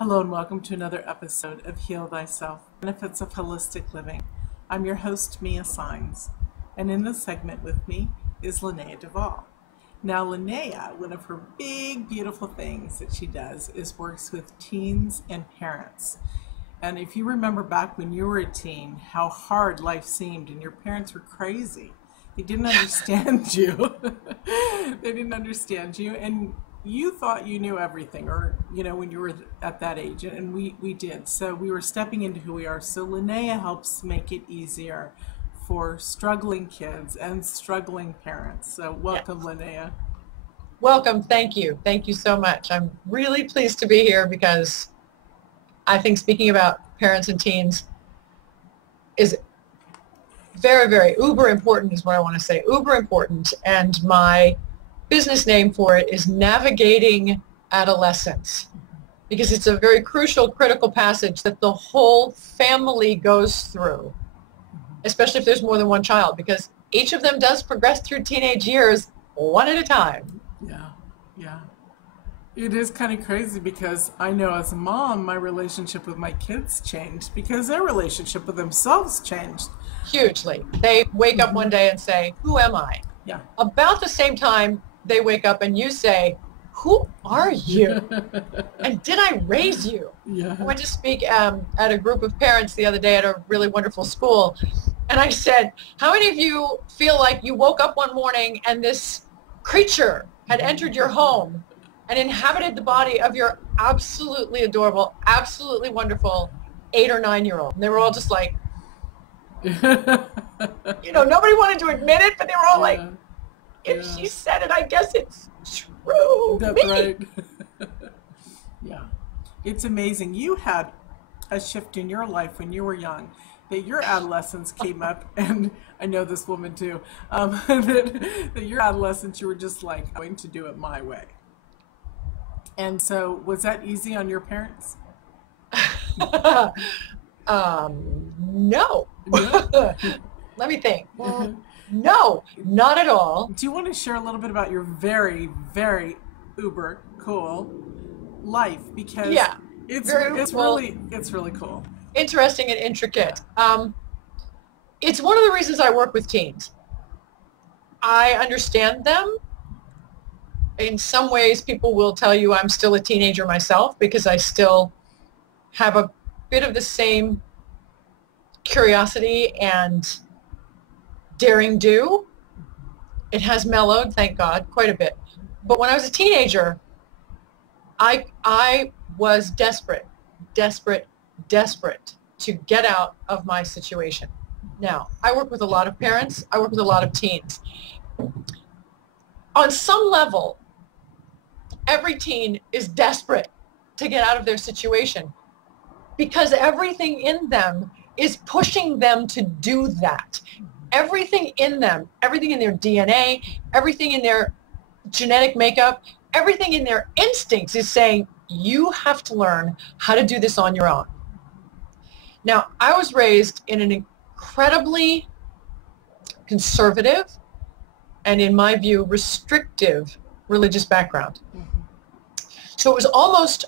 Hello and welcome to another episode of Heal Thyself, Benefits of Holistic Living. I'm your host, Mia Saenz, and in this segment with me is Linnea Duvall. Now Linnea, one of her big, beautiful things that she does is works with teens and parents. And if you remember back when you were a teen, how hard life seemed and your parents were crazy. They didn't understand you. They didn't understand you. And you thought you knew everything, or, when you were at that age, and we did. So we were stepping into who we are. So Linnea helps make it easier for struggling kids and struggling parents. So welcome, Yes. Linnea. Welcome. Thank you. Thank you so much. I'm really pleased to be here because I think speaking about parents and teens is very, very uber important is what I want to say. Uber important. And my business name for it is Navigating Adolescence, because it's a very crucial, critical passage that the whole family goes through, especially if there's more than one child, because each of them does progress through teenage years one at a time. Yeah. It is kind of crazy because I know as a mom, my relationship with my kids changed because their relationship with themselves changed. Hugely. They wake up one day and say, who am I? Yeah. About the same time they wake up and you say, who are you? And did I raise you? Yeah. I went to speak at a group of parents the other day at a really wonderful school. And I said, how many of you feel like you woke up one morning and this creature had entered your home and inhabited the body of your absolutely adorable, absolutely wonderful 8 or 9-year-old? And they were all just like, nobody wanted to admit it, but they were all like, if she said it, I guess it's true. That's right. Yeah. It's amazing. You had a shift in your life when you were young, that your adolescence came up, and I know this woman too, that your adolescence, you were just like, I'm going to do it my way. And so was that easy on your parents? No. Let me think. Well, no, not at all. Do you want to share a little bit about your very, very uber cool life? Because it's really cool. Interesting and intricate. It's one of the reasons I work with teens. I understand them. In some ways, people will tell you I'm still a teenager myself because I still have a bit of the same curiosity and daring do. It has mellowed, thank God, quite a bit. But when I was a teenager, I was desperate to get out of my situation. Now, I work with a lot of parents. I work with a lot of teens. On some level, every teen is desperate to get out of their situation because everything in them is pushing them to do that. Everything in them, everything in their DNA, everything in their genetic makeup, everything in their instincts is saying, you have to learn how to do this on your own. Now, I was raised in an incredibly conservative and, in my view, restrictive religious background. So it was almost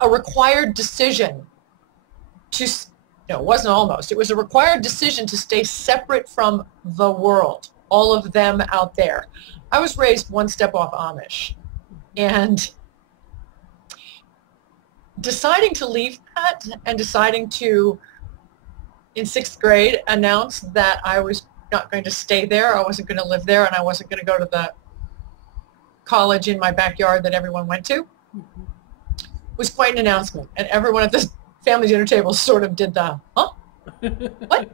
a required decision it wasn't almost. It was a required decision to stay separate from the world, all of them out there. I was raised one step off Amish. And deciding to leave that and deciding to, in 6th grade, announce that I was not going to stay there, I wasn't going to live there, and I wasn't going to go to the college in my backyard that everyone went to, was quite an announcement. And everyone at this family dinner table sort of did the, huh? What?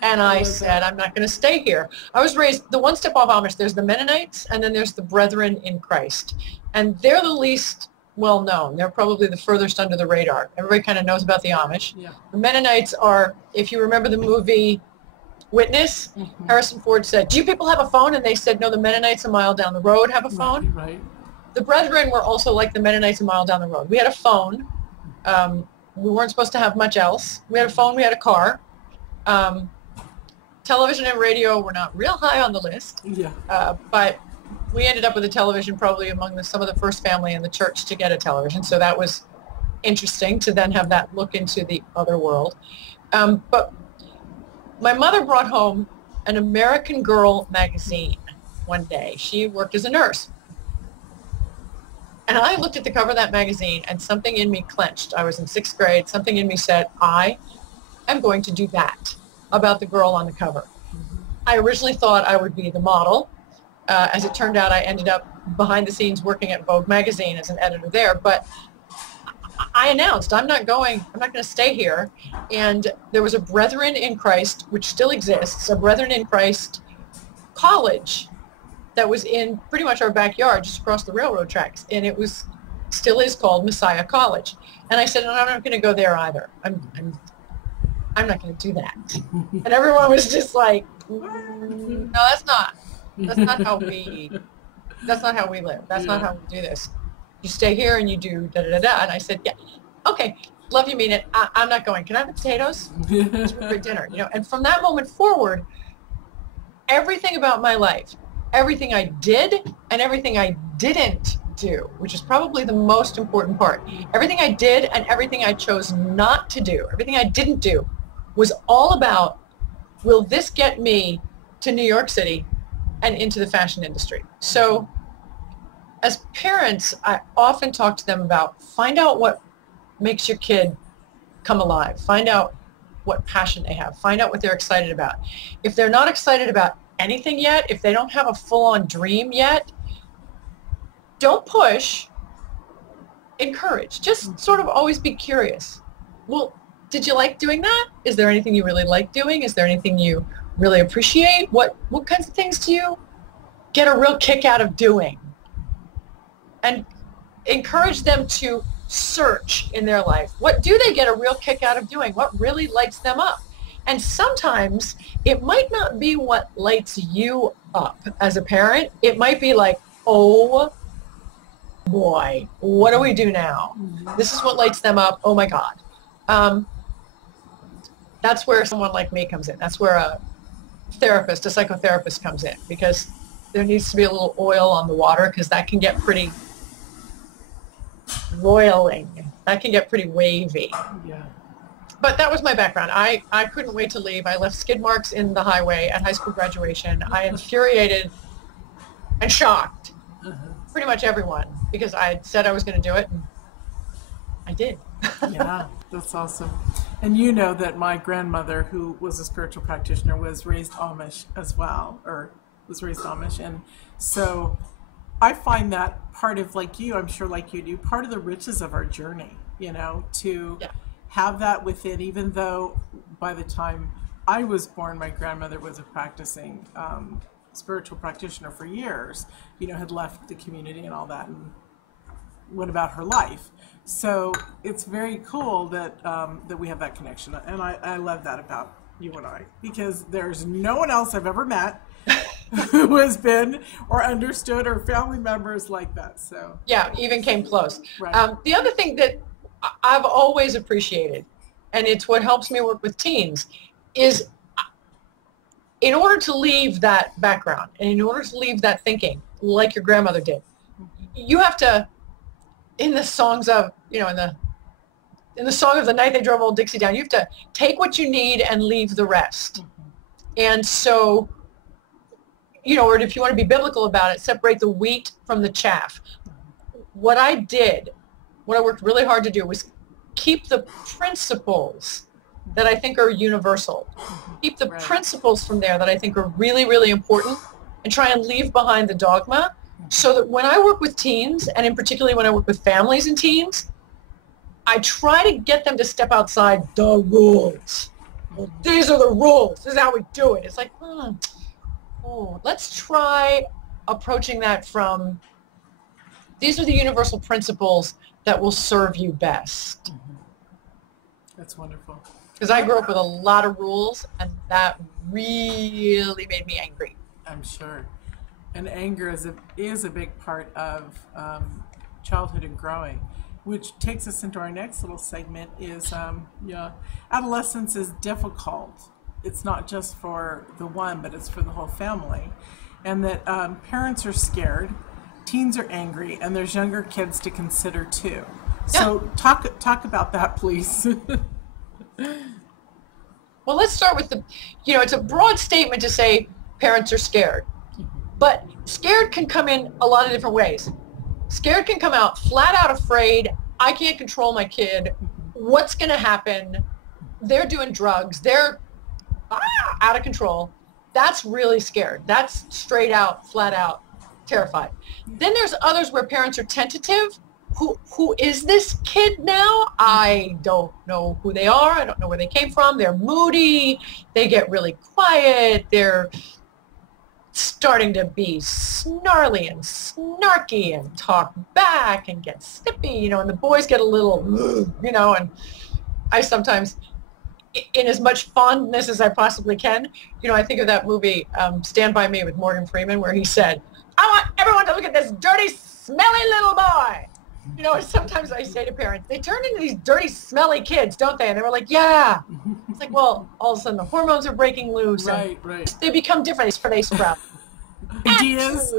And I said, I'm not going to stay here. I was raised the one step off Amish. There's the Mennonites, and then there's the Brethren in Christ. And they're the least well known. They're probably the furthest under the radar. Everybody kind of knows about the Amish. Yeah. The Mennonites are, if you remember the movie Witness, Harrison Ford said, do you people have a phone? And they said, no, the Mennonites a mile down the road have a phone. Right. The Brethren were also like the Mennonites a mile down the road. We had a phone. We weren't supposed to have much else. We had a phone. We had a car. Television and radio were not real high on the list. Yeah. But we ended up with a television probably among some of the first family in the church to get a television. So that was interesting to then have that look into the other world. But my mother brought home an American Girl magazine one day. She worked as a nurse. And I looked at the cover of that magazine and something in me clenched. I was in 6th grade. Something in me said, I am going to do that about the girl on the cover. I originally thought I would be the model. As it turned out, I ended up behind the scenes working at Vogue magazine as an editor there. But I announced, I'm not going to stay here. And there was a Brethren in Christ, which still exists, a Brethren in Christ college that was in pretty much our backyard, just across the railroad tracks. And it was, still is called Messiah College. And I said, no, I'm not going to go there either. I'm not going to do that. And everyone was just like, no, that's not how we live. That's not how we do this. You stay here and you do da-da-da-da. And I said, yeah, okay, love you, mean it. I'm not going. Can I have the potatoes? It's for dinner, And from that moment forward, everything about my life, everything I did and everything I didn't do, which is probably the most important part. Everything I did and everything I chose not to do, everything I didn't do, was all about, will this get me to New York City and into the fashion industry? So as parents, I often talk to them about, find out what makes your kid come alive. Find out what passion they have. Find out what they're excited about. If they're not excited about anything yet, if they don't have a full-on dream yet, don't push, encourage. Just sort of always be curious. Well, did you like doing that? Is there anything you really like doing? Is there anything you really appreciate? What kinds of things do you get a real kick out of doing? And encourage them to search in their life. What do they get a real kick out of doing? What really lights them up? And sometimes it might not be what lights you up as a parent. It might be like, oh boy, what do we do now? This is what lights them up. Oh my God. That's where someone like me comes in. That's where a therapist, a psychotherapist comes in, because there needs to be a little oil on the water, because that can get pretty roiling. That can get pretty wavy. Yeah. But that was my background. I couldn't wait to leave. I left skid marks in the highway at high school graduation. I infuriated and shocked pretty much everyone, because I had said I was going to do it, and I did. Yeah, that's awesome. And you know that my grandmother, who was a spiritual practitioner, was raised Amish as well, and so I find that part of, like you, I'm sure like you do, part of the riches of our journey, to have that within, even though by the time I was born, my grandmother was a practicing spiritual practitioner for years, had left the community and all that and went about her life. So it's very cool that that we have that connection, and I love that about you and I, because there's no one else I've ever met who has been or understood, or family members like that. So yeah, even came close. Right. The other thing that I've always appreciated, and it's what helps me work with teens, is in order to leave that background and in order to leave that thinking like your grandmother did, you have to, in the songs of, in the song of the night they drove old Dixie down, you have to take what you need and leave the rest. And so, or if you want to be biblical about it, separate the wheat from the chaff. What I worked really hard to do was keep the principles that I think are universal. Keep the principles from there that I think are really, really important, and try and leave behind the dogma, so that when I work with teens, and in particular when I work with families and teens, I try to get them to step outside the rules. Well, these are the rules. This is how we do it. It's like, let's try approaching that from, these are the universal principles that will serve you best. That's wonderful. Because I grew up with a lot of rules, and that really made me angry. I'm sure. And anger is a big part of childhood and growing, which takes us into our next little segment is, adolescence is difficult. It's not just for the one, but it's for the whole family. And that parents are scared, teens are angry, and there's younger kids to consider too. So talk about that, please. Well, let's start with it's a broad statement to say parents are scared. But scared can come in a lot of different ways. Scared can come out flat out afraid. I can't control my kid. What's going to happen? They're doing drugs. They're out of control. That's really scared. That's straight out, flat out terrified. Then there's others where parents are tentative. Who is this kid now? I don't know who they are. I don't know where they came from. They're moody. They get really quiet. They're starting to be snarly and snarky and talk back and get snippy, and the boys get a little, and I sometimes, in as much fondness as I possibly can, I think of that movie, Stand By Me with Morgan Freeman, where he said, I want everyone to look at this dirty, smelly little boy. Sometimes I say to parents, they turn into these dirty, smelly kids, don't they? And they were like, yeah. It's like, well, all of a sudden the hormones are breaking loose. Right. They become different. They sprout. Ideas.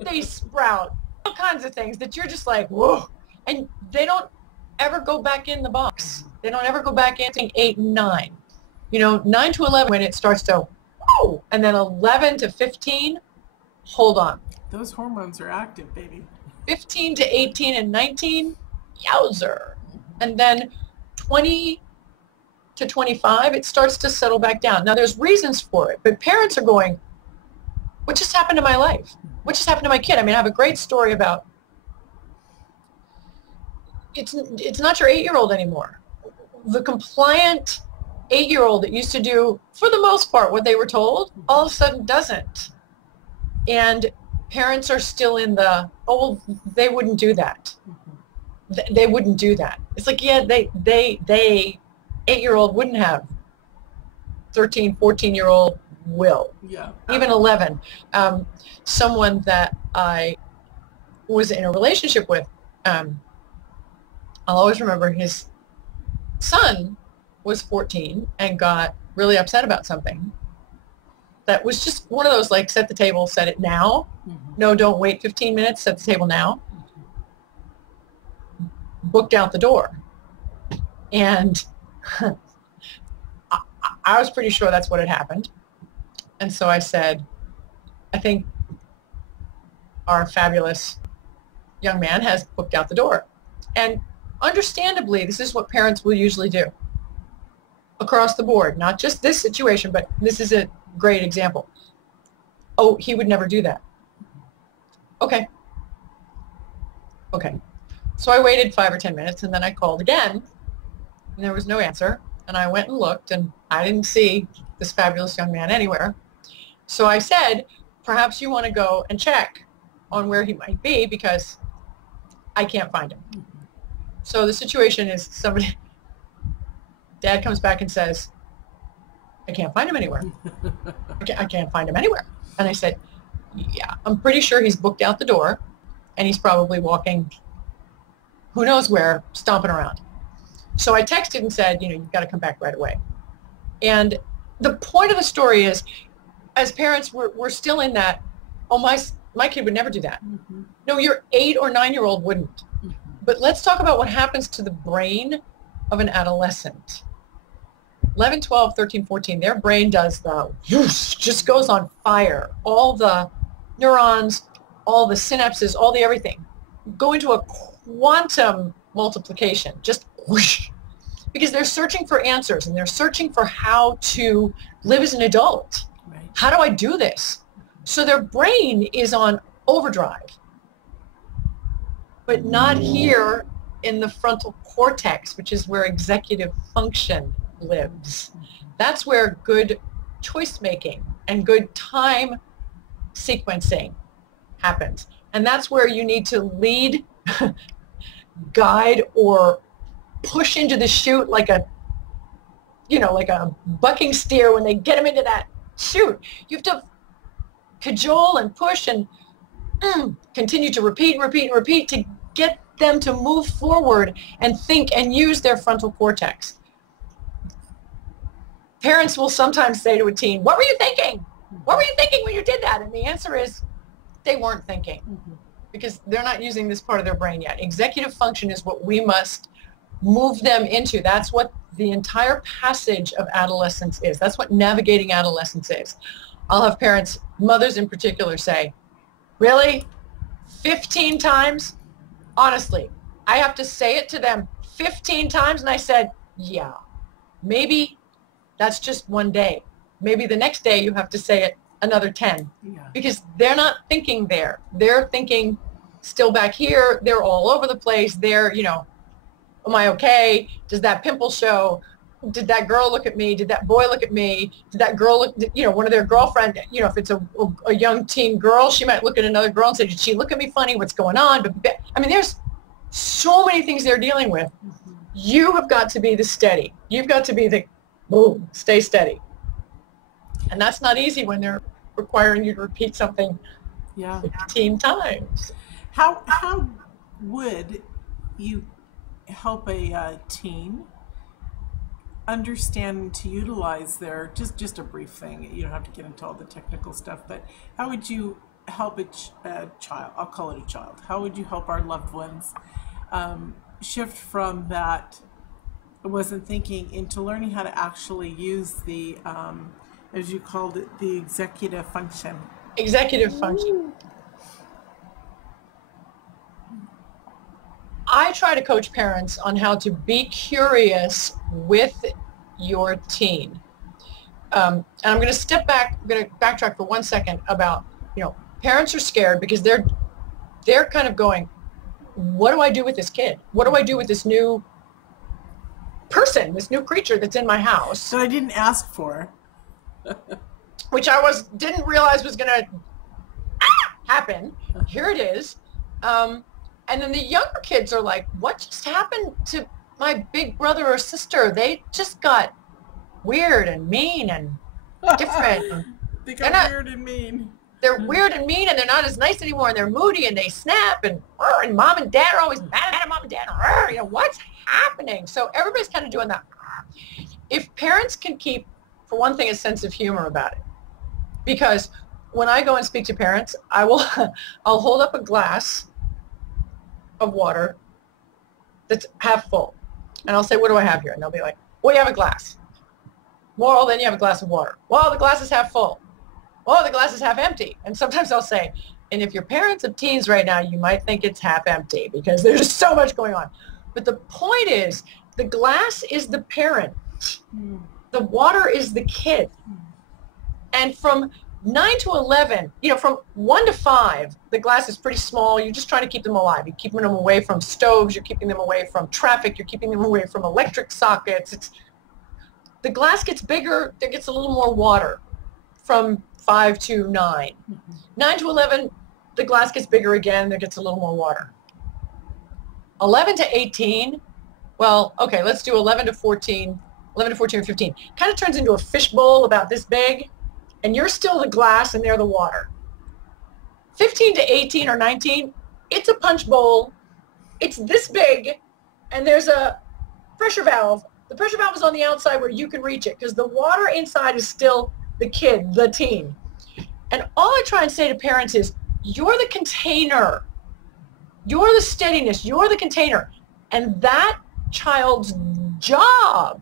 They sprout. All kinds of things that you're just like, whoa. And they don't ever go back in the box. They don't ever go back in 8 and 9. 9 to 11 when it starts to, whoa. And then 11 to 15, hold on. Those hormones are active, baby. 15 to 18 and 19, yowzer. And then 20 to 25, it starts to settle back down. Now, there's reasons for it, but parents are going, what just happened to my life? What just happened to my kid? I mean, I have a great story about, it's not your 8-year-old anymore. The compliant 8-year-old that used to do, for the most part, what they were told, all of a sudden doesn't. And parents are still in the, they wouldn't do that. They wouldn't do that. It's like, yeah, they 8-year-old wouldn't have 13, 14-year-old will. Yeah. Even 11. Someone that I was in a relationship with, I'll always remember his son was 14 and got really upset about something. That was just one of those, like, set the table, set it now. No, don't wait 15 minutes, set the table now. Booked out the door. And I was pretty sure that's what had happened. And so I said, I think our fabulous young man has booked out the door. And understandably, this is what parents will usually do across the board, not just this situation, but this is a great example. Oh, he would never do that. Okay. So I waited 5 or 10 minutes, and then I called again, and there was no answer. And I went and looked, and I didn't see this fabulous young man anywhere. So I said, perhaps you want to go and check on where he might be, because I can't find him. So the situation is Dad comes back and says, I can't find him anywhere. I can't find him anywhere. And I said, yeah, I'm pretty sure he's booked out the door, and he's probably walking who knows where, stomping around. So I texted and said, you've got to come back right away. And the point of the story is, as parents, we're still in that, my kid would never do that. No, your 8 or 9-year-old wouldn't. But let's talk about what happens to the brain of an adolescent. 11, 12, 13, 14, their brain does just goes on fire. All the neurons, all the synapses, all the everything go into a quantum multiplication, just whoosh, because they're searching for answers and they're searching for how to live as an adult. Right. How do I do this? So their brain is on overdrive, but not here in the frontal cortex, which is where executive function lives. That's where good choice making and good time sequencing happens. And that's where you need to lead, guide, or push into the chute like a bucking steer when they get them into that chute. You have to cajole and push and continue to repeat to get them to move forward and think and use their frontal cortex. Parents will sometimes say to a teen, what were you thinking? What were you thinking when you did that? And the answer is, they weren't thinking. because they're not using this part of their brain yet. Executive function is what we must move them into. That's what the entire passage of adolescence is. That's what navigating adolescence is. I'll have parents, mothers in particular, say, really? 15 times? Honestly, I have to say it to them 15 times. And I said, yeah, maybe that's just one day. Maybe the next day you have to say it another 10. Yeah. Because they're not thinking there. They're thinking still back here. They're all over the place. They're, am I okay? Does that pimple show? Did that girl look at me? Did that boy look at me? Did that girl look, one of their girlfriend, if it's a young teen girl, she might look at another girl and say, did she look at me funny? What's going on? But I mean, there's so many things they're dealing with. Mm-hmm. You have got to be the steady. You've got to be the, boom, stay steady. And that's not easy when they're requiring you to repeat something 15 times. How would you help a teen understand to utilize their, just a brief thing, you don't have to get into all the technical stuff, but how would you help a child, I'll call it a child, how would you help our loved ones shift from that I wasn't thinking into learning how to actually use the, as you called it, the executive function? Executive function. I try to coach parents on how to be curious with your teen. And I'm going to step back, I'm going to backtrack for 1 second about, parents are scared because they're kind of going, what do I do with this kid? What do I do with this new person, this new creature that's in my house? That I didn't ask for. Which I didn't realize was going to happen. Here it is. And then the younger kids are like, what just happened to my big brother or sister? They just got weird and mean and different. They got weird and mean. They're weird and mean, and they're not as nice anymore, and they're moody, and they snap, and mom and dad are always mad at mom and dad. What's happening? So everybody's kind of doing that. If parents can keep, for one thing, a sense of humor about it, because when I go and speak to parents, I'll hold up a glass of water that's half full, and I'll say, what do I have here? And they'll be like, well, you have a glass. Well, then you have a glass of water. Well, the glass is half full. Well, the glass is half empty. And sometimes I'll say, and if you're parents of teens right now, you might think it's half empty because there's just so much going on. But the point is, the glass is the parent. The water is the kid. And from 9 to 11, from 1 to 5, the glass is pretty small. You're just trying to keep them alive. You're keeping them away from stoves. You're keeping them away from traffic. You're keeping them away from electric sockets. The glass gets bigger. There gets a little more water from 5 to 9. 9 to 11, the glass gets bigger again. There gets a little more water. 11 to 18, well, okay, let's do 11 to 14. 11 to 14 or 15. Kind of turns into a fishbowl about this big. And you're still the glass and they're the water. 15 to 18 or 19, it's a punch bowl. It's this big, and there's a pressure valve. The pressure valve is on the outside where you can reach it because the water inside is still the kid, the teen. And all I try and say to parents is, you're the container. You're the steadiness. You're the container. And that child's job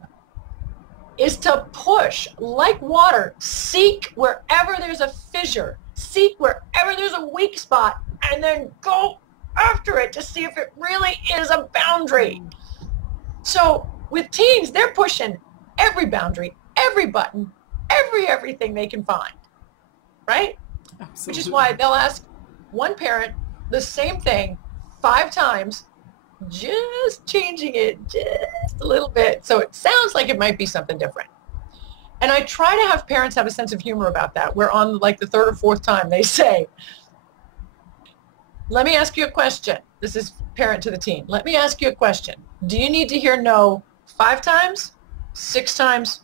is to push like water, seek wherever there's a fissure, seek wherever there's a weak spot, and then go after it to see if it really is a boundary. So with teens, they're pushing every boundary, every button, everything they can find, right? Absolutely. Which is why they'll ask one parent the same thing 5 times, just changing it just a little bit. So it sounds like it might be something different. And I try to have parents have a sense of humor about that, where on like the 3rd or 4th time they say, let me ask you a question. This is parent to the teen. Let me ask you a question. Do you need to hear no 5 times, 6 times,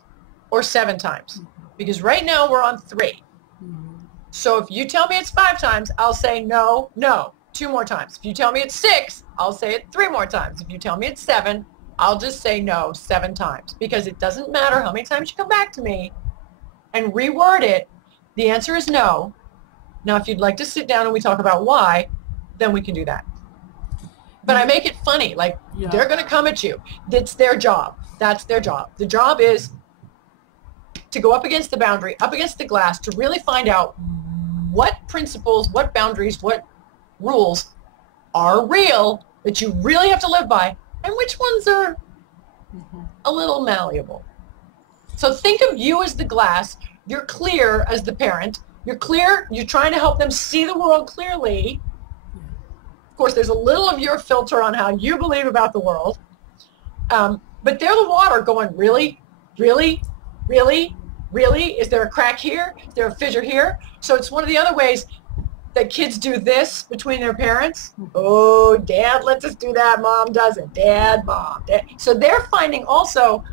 or 7 times? Because right now we're on 3. So if you tell me it's 5 times, I'll say no, 2 more times. If you tell me it's 6, I'll say it 3 more times. If you tell me it's 7, I'll just say no 7 times. Because it doesn't matter how many times you come back to me and reword it, the answer is no. Now, if you'd like to sit down and we talk about why, then we can do that. But I make it funny, like Yeah. they're going to come at you. It's their job. That's their job. The job is to go up against the boundary, up against the glass, to really find out what principles, what boundaries, what rules are real that you really have to live by, and which ones are a little malleable. So think of you as the glass. You're clear as the parent. You're clear. You're trying to help them see the world clearly. Of course, there's a little of your filter on how you believe about the world. But they're the water going, really, really, really, really? Is there a crack here? Is there a fissure here? So it's one of the other ways that kids do this between their parents. Oh, dad lets us do that. Mom doesn't. Dad, mom, dad. So they're finding also,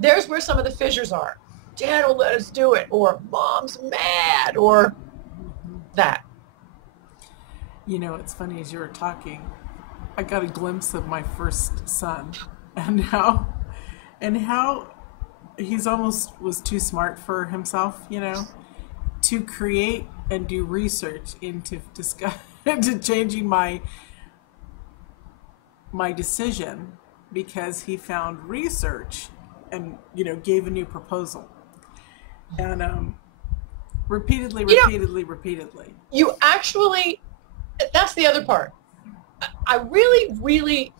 there's where some of the fissures are. Dad will let us do it, or mom's mad, or that. You know, it's funny, as you were talking, I got a glimpse of my first son and how he's almost was too smart for himself, you know, to create and do research into into changing my decision, because he found research and, you know, gave a new proposal. And repeatedly. You actually, that's the other part. I really, really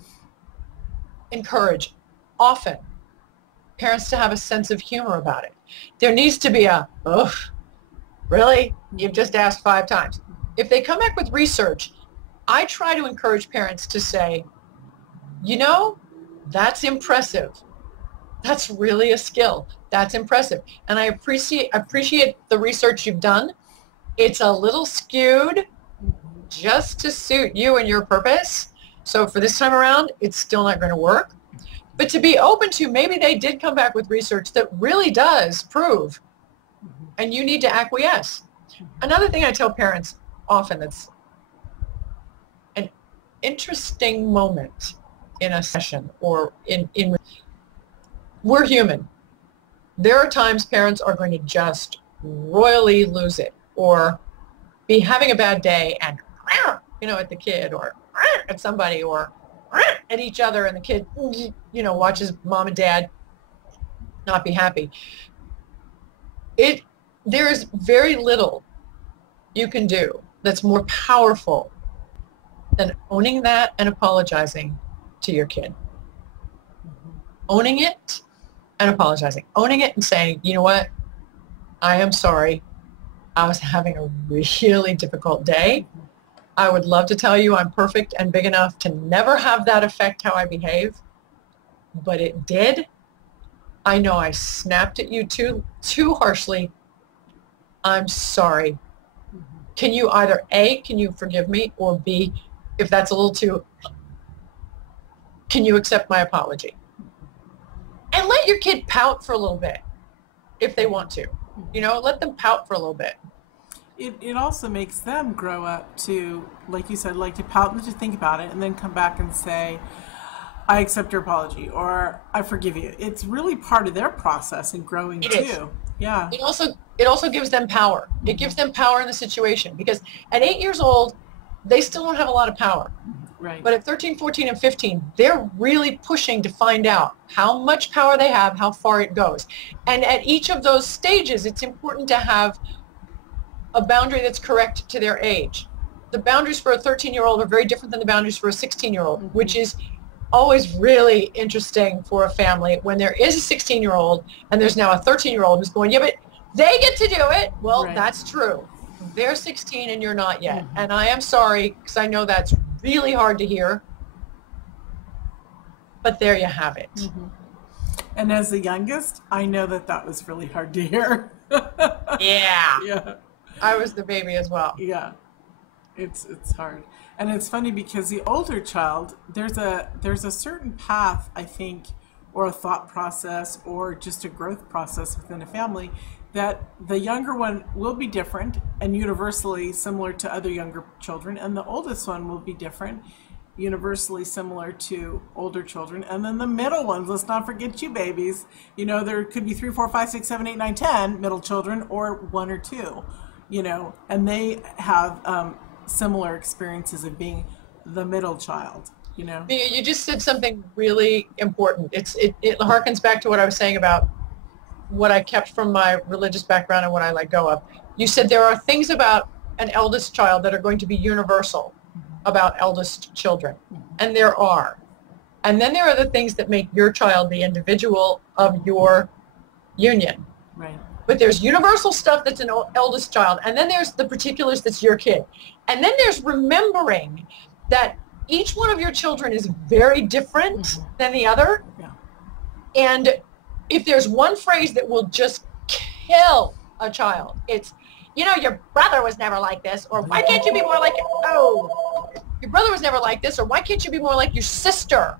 encourage often parents to have a sense of humor about it. There needs to be a, oh, really? You've just asked 5 times. If they come back with research, I try to encourage parents to say, you know, that's impressive. That's really a skill. That's impressive. And I appreciate the research you've done. It's a little skewed just to suit you and your purpose. So for this time around, it's still not going to work. But to be open to, maybe they did come back with research that really does prove, and you need to acquiesce. Another thing I tell parents often, that's an interesting moment in a session or in we're human. There are times parents are going to just royally lose it, or be having a bad day and, you know, at the kid, or at somebody, or at each other, and the kid, you know, watches mom and dad not be happy. There is very little you can do that's more powerful than owning that and apologizing to your kid. Owning it and apologizing. Owning it and saying, you know what? I am sorry. I was having a really difficult day. I would love to tell you I'm perfect and big enough to never have that affect how I behave, but it did. I know I snapped at you too harshly. I'm sorry. Can you either A, can you forgive me, or B, if that's a little too, can you accept my apology? And let your kid pout for a little bit if they want to. You know, let them pout for a little bit. It also makes them grow up to, like you said, like to pout and to think about it, and then come back and say, I accept your apology, or I forgive you. It's really part of their process in growing too. Is. Yeah. It also gives them power. It gives them power in the situation, because at 8 years old, they still don't have a lot of power. Right. But at 13, 14, and 15, they're really pushing to find out how much power they have, how far it goes. And at each of those stages, it's important to have a boundary that's correct to their age. The boundaries for a 13-year-old are very different than the boundaries for a 16-year-old, which is always really interesting for a family when there is a 16-year-old and there's now a 13-year-old who's going, yeah, but they get to do it. Well, right. That's true. They're 16 and you're not yet. And I am sorry, because I know that's really hard to hear. But there you have it. And as the youngest, I know that was really hard to hear. Yeah. Yeah. I was the baby as well. Yeah. It's hard. And it's funny because the older child, there's a certain path, I think, or a thought process, or just a growth process within a family, that the younger one will be different and universally similar to other younger children, and the oldest one will be different, universally similar to older children, and then the middle ones, let's not forget you babies. You know, there could be 3, 4, 5, 6, 7, 8, 9, 10 middle children, or 1 or 2, you know, and they have similar experiences of being the middle child, you know? You just said something really important. It harkens back to what I was saying about what I kept from my religious background and what I let go of. You said there are things about an eldest child that are going to be universal about eldest children. And there are. And then there are the things that make your child the individual of your union. Right. But there's universal stuff that's an eldest child. And then there's the particulars that's your kid. And then there's remembering that each one of your children is very different than the other. Yeah. And if there's one phrase that will just kill a child, it's, you know, your brother was never like this, or why can't you be more like, oh, your brother was never like this, or why can't you be more like your sister?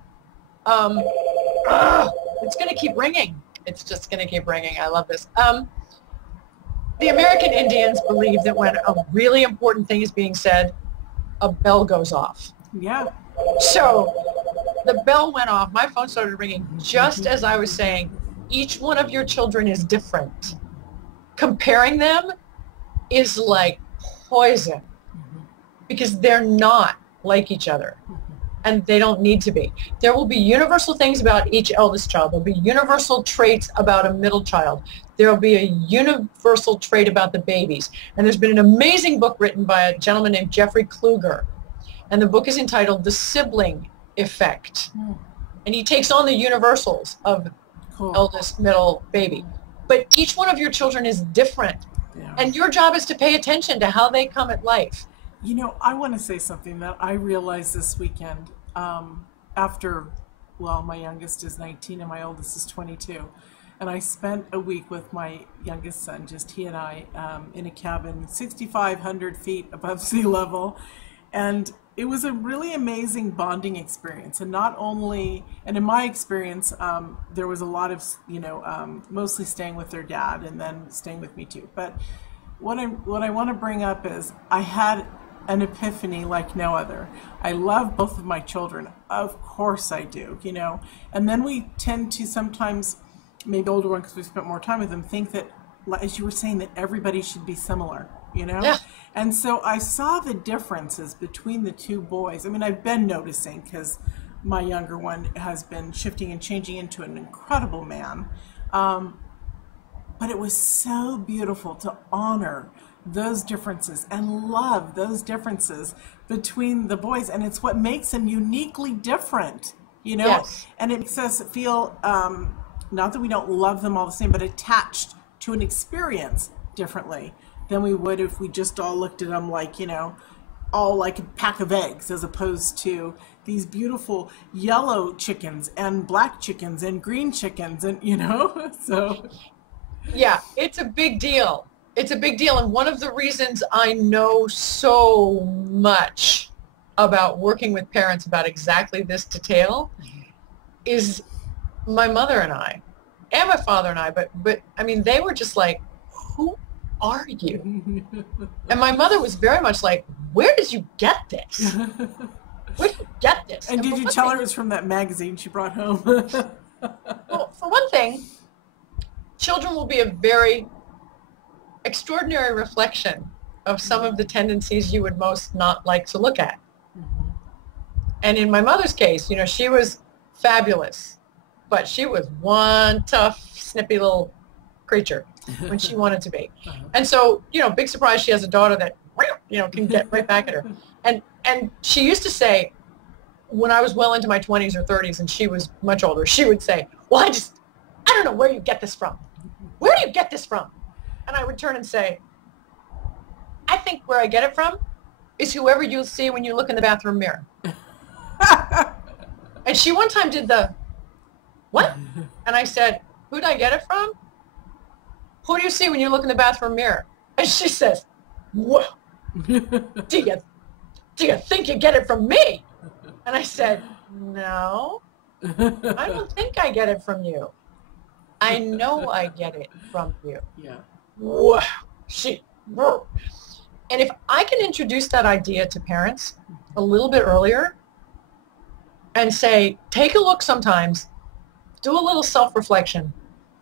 It's going to keep ringing. It's just going to keep ringing. I love this. The American Indians believe that when a really important thing is being said, a bell goes off. Yeah. So the bell went off. My phone started ringing just as I was saying, each one of your children is different. Comparing them is like poison because they're not like each other. And they don't need to be. There will be universal things about each eldest child. There'll be universal traits about a middle child. There'll be a universal trait about the babies. And there's been an amazing book written by a gentleman named Jeffrey Kluger. And the book is entitled The Sibling Effect. And he takes on the universals of eldest, middle, baby. But each one of your children is different. Yeah. And your job is to pay attention to how they come at life. You know, I want to say something that I realized this weekend after, well, my youngest is 19 and my oldest is 22. And I spent a week with my youngest son, just he and I, in a cabin 6,500 feet above sea level. And it was a really amazing bonding experience. And not only, and in my experience, there was a lot of, you know, mostly staying with their dad and then staying with me too. But what I want to bring up is I had an epiphany like no other. I love both of my children. Of course I do, you know. And then we tend to sometimes, maybe older one because we spent more time with them, think that, as you were saying, that everybody should be similar, you know? Yeah. And so I saw the differences between the two boys. I mean, I've been noticing because my younger one has been shifting and changing into an incredible man. But it was so beautiful to honor those differences and love those differences between the boys. And it's what makes them uniquely different, you know? Yes. And it makes us feel, not that we don't love them all the same, but attached to an experience differently than we would if we just all looked at them like, you know, all like a pack of eggs, as opposed to these beautiful yellow chickens and black chickens and green chickens, and, you know, so. Yeah, it's a big deal. It's a big deal. And one of the reasons I know so much about working with parents about exactly this detail is my mother and I, and my father and I, but I mean, they were just like, who are you? And my mother was very much like, where did you get this? Where did you get this? And did you tell her it was from that magazine she brought home? Well, for one thing, children will be a very extraordinary reflection of some of the tendencies you would most not like to look at. And in my mother's case, you know, she was fabulous, but she was one tough, snippy little creature when she wanted to be. And so, you know, big surprise, she has a daughter that, you know, can get right back at her. And she used to say, when I was well into my 20s or 30s and she was much older, she would say, well, I don't know where you get this from. Where do you get this from? And I would turn and say, I think where I get it from is whoever you'll see when you look in the bathroom mirror. And she one time did the, what? And I said, who'd I get it from? Who do you see when you look in the bathroom mirror? And she says, whoa, do you think you get it from me? And I said, no, I don't think I get it from you. I know I get it from you. Yeah. Whoa, and if I can introduce that idea to parents a little bit earlier and say, take a look sometimes, do a little self-reflection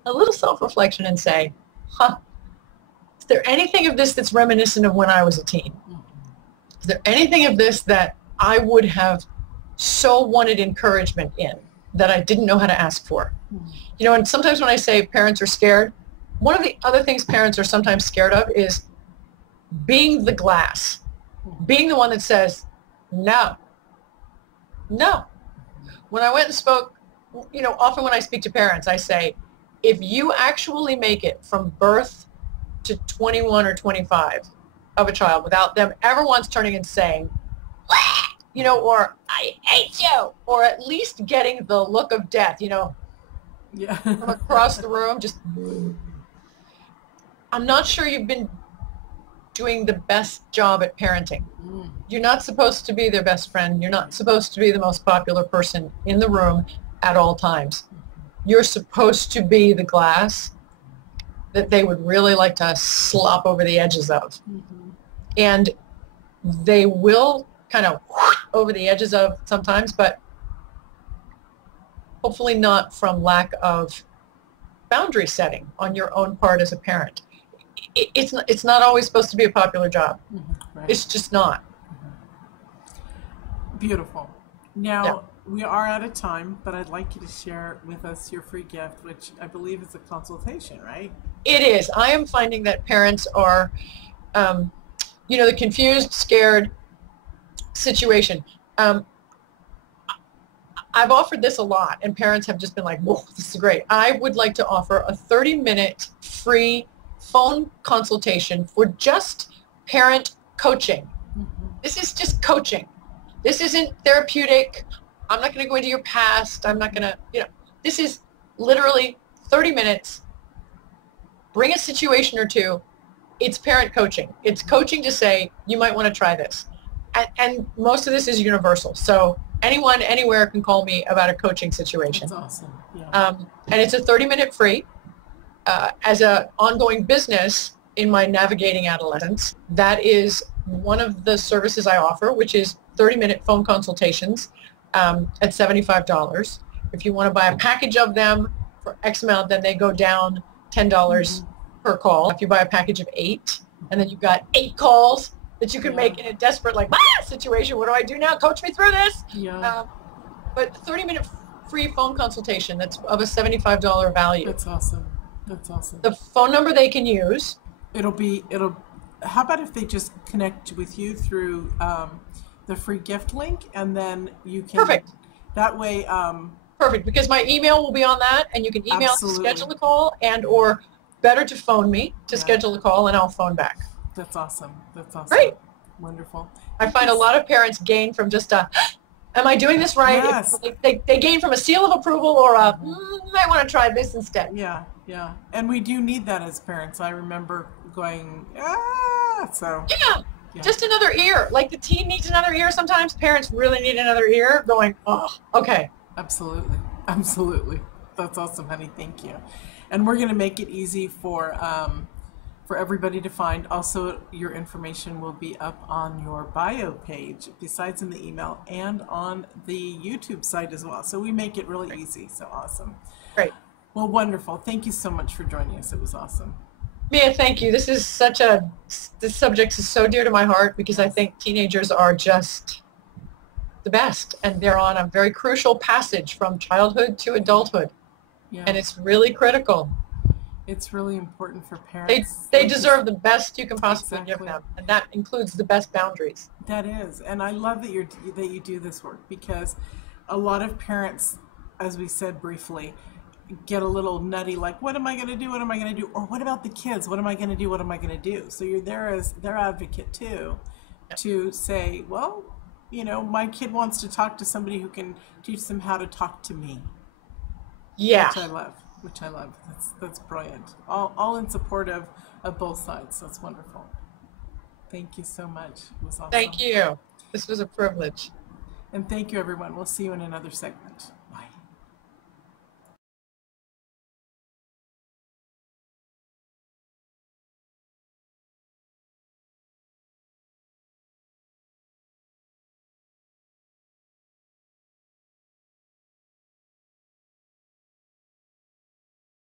and say, is there anything of this that's reminiscent of when I was a teen? Is there anything of this that I would have so wanted encouragement in that I didn't know how to ask for? You know, and sometimes when I say parents are scared, one of the other things parents are sometimes scared of is being the glass, being the one that says, no, no. When I went and spoke, you know, often when I speak to parents, I say, if you actually make it from birth to 21 or 25 of a child without them ever once turning and saying, you know, or I hate you, or at least getting the look of death, you know, Yeah. from across the room, just, I'm not sure you've been doing the best job at parenting. You're not supposed to be their best friend. You're not supposed to be the most popular person in the room at all times. You're supposed to be the glass that they would really like to slop over the edges of. And they will kind of over the edges of sometimes, but hopefully not from lack of boundary setting on your own part as a parent. It's not always supposed to be a popular job. Right. It's just not. Beautiful. Now, we are out of time, but I'd like you to share with us your free gift, which I believe is a consultation, right? It is. I am finding that parents are, you know, the confused, scared situation. I've offered this a lot, and parents have just been like, whoa, this is great. I would like to offer a 30-minute free phone consultation for just parent coaching. This is just coaching. This isn't therapeutic. I'm not going to go into your past. I'm not going to, you know, this is literally 30 minutes. Bring a situation or two. It's parent coaching. It's coaching to say, you might want to try this. And most of this is universal. So anyone, anywhere can call me about a coaching situation. That's awesome. Yeah. And it's a 30-minute free. As an ongoing business in my navigating adolescence, that is one of the services I offer, which is 30-minute phone consultations at $75. If you want to buy a package of them for X amount, then they go down $10 per call. If you buy a package of 8, and then you've got 8 calls that you can make in a desperate, like, situation. What do I do now? Coach me through this. Yeah. But 30-minute free phone consultation that's of a $75 value. That's awesome. That's awesome. The phone number they can use. How about if they just connect with you through the free gift link, and then you can. Perfect. That way. Perfect, because my email will be on that, and you can email to schedule a call, and or better to phone me to schedule a call, and I'll phone back. That's awesome. That's awesome. Great. Wonderful. I find a lot of parents gain from just a, am I doing this right? Yes. They gain from a seal of approval or a, I want to try this instead. Yeah, yeah. And we do need that as parents. I remember going, so. Yeah. Just another ear. Like the teen needs another ear sometimes. Parents really need another ear going, oh, okay. Absolutely. Absolutely. That's awesome, honey. Thank you. And we're going to make it easy for everybody to find. Also, your information will be up on your bio page, besides in the email, and on the YouTube site as well. So we make it really easy. So awesome. Great. Well, wonderful. Thank you so much for joining us. It was awesome. Mia, thank you. This subject is so dear to my heart because I think teenagers are just the best, and they're on a very crucial passage from childhood to adulthood. Yeah. And it's really critical. It's really important for parents. They deserve the best you can possibly give them, and that includes the best boundaries. That is, and I love that you do this work, because a lot of parents, as we said briefly, get a little nutty, like, what am I going to do? What am I going to do? Or what about the kids? What am I going to do? What am I going to do? So you're there as their advocate too, to say, well, you know, my kid wants to talk to somebody who can teach them how to talk to me. Yeah. Which I love. That's brilliant. All in support of both sides. That's wonderful. Thank you so much. It was awesome. Thank you. This was a privilege. And thank you, everyone. We'll see you in another segment.